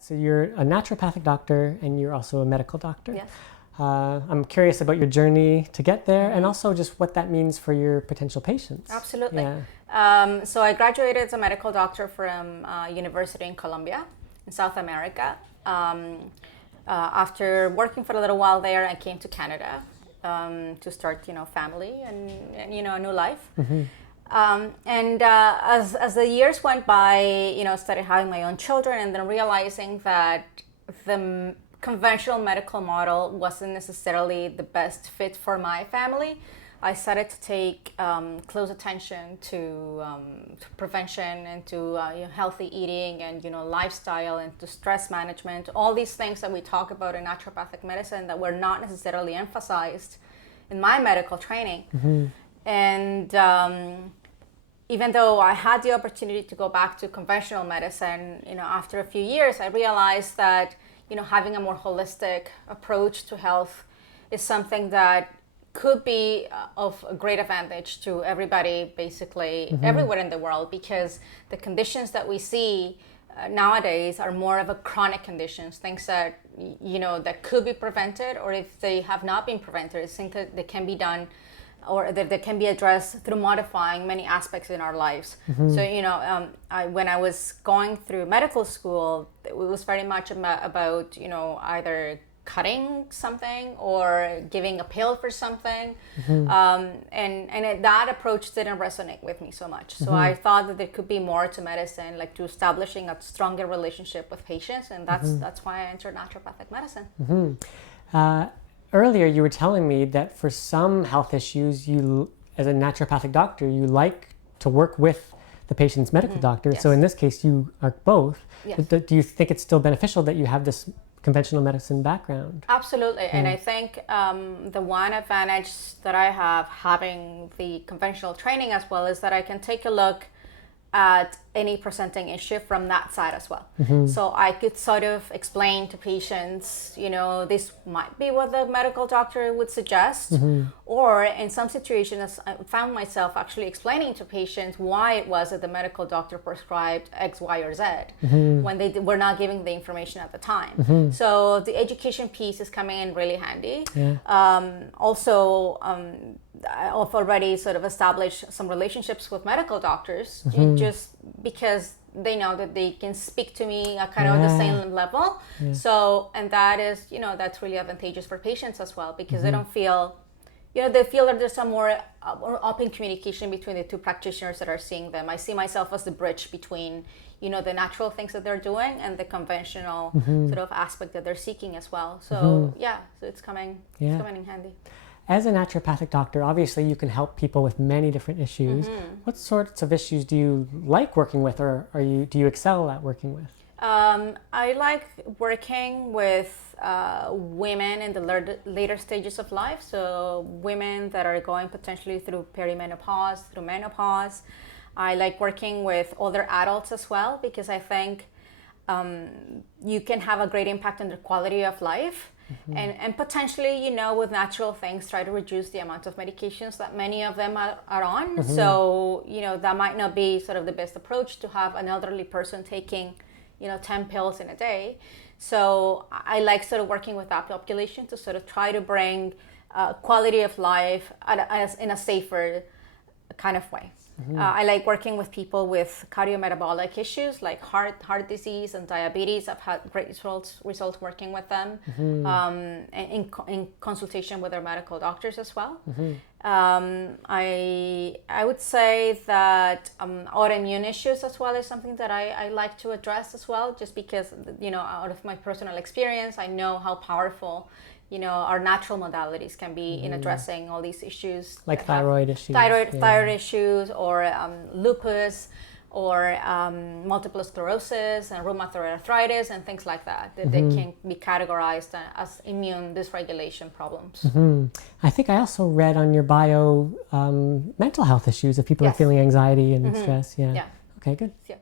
So you're a naturopathic doctor and you're also a medical doctor. Yes. I'm curious about your journey to get there and also just what that means for your potential patients. Absolutely. Yeah. So I graduated as a medical doctor from University in Colombia in South America. After working for a little while there, I came to Canada to start, family and a new life. Mm-hmm. As the years went by, started having my own children and then realizing that the conventional medical model wasn't necessarily the best fit for my family, I started to take close attention to prevention and to healthy eating and lifestyle and to stress management, all these things that we talk about in naturopathic medicine that were not necessarily emphasized in my medical training. Mm-hmm. And even though I had the opportunity to go back to conventional medicine, after a few years, I realized that having a more holistic approach to health is something that could be of a great advantage to everybody, basically everywhere in the world, because the conditions that we see nowadays are more of a chronic conditions, things that that could be prevented, or if they have not been prevented, it's things that they can be done or that can be addressed through modifying many aspects in our lives. Mm-hmm. So when I was going through medical school, it was very much about either cutting something or giving a pill for something. That approach didn't resonate with me so much. So I thought that there could be more to medicine, like to establishing a stronger relationship with patients, and that's why I entered naturopathic medicine. Earlier you were telling me that for some health issues, you, as a naturopathic doctor, you like to work with the patient's medical doctor. Yes. So in this case, you are both. Yes. Do you think it's still beneficial that you have this conventional medicine background? Absolutely. And I think the one advantage that I have having the conventional training as well is that I can take a look at any presenting issue from that side as well. So I could sort of explain to patients, this might be what the medical doctor would suggest, or in some situations I found myself actually explaining to patients why it was that the medical doctor prescribed X, Y, or Z when they were not giving the information at the time. So the education piece is coming in really handy. I've already sort of established some relationships with medical doctors just because they know that they can speak to me at kind of the same level. So, and that is, that's really advantageous for patients as well, because they don't feel, they feel that there's some more open communication between the two practitioners that are seeing them. I see myself as the bridge between, the natural things that they're doing and the conventional sort of aspect that they're seeking as well. So so it's coming in handy. As a naturopathic doctor, obviously you can help people with many different issues. What sorts of issues do you like working with, or do you excel at working with? I like working with women in the later stages of life. So women that are going potentially through perimenopause, through menopause. I like working with older adults as well, because I think you can have a great impact on their quality of life. And potentially, with natural things, try to reduce the amount of medications that many of them are on. So, that might not be sort of the best approach to have an elderly person taking, 10 pills in a day. So I like sort of working with that population to sort of try to bring quality of life in a safer kind of way. I like working with people with cardiometabolic issues like heart disease and diabetes. I've had great results working with them in consultation with their medical doctors as well. I would say that autoimmune issues as well is something that I like to address as well, just because out of my personal experience, I know how powerful our natural modalities can be in addressing all these issues, like thyroid issues, thyroid issues, or lupus, or multiple sclerosis and rheumatoid arthritis and things like that. They can be categorized as immune dysregulation problems. I think I also read on your bio mental health issues if people are feeling anxiety and stress. Yeah. Okay, good. Yeah.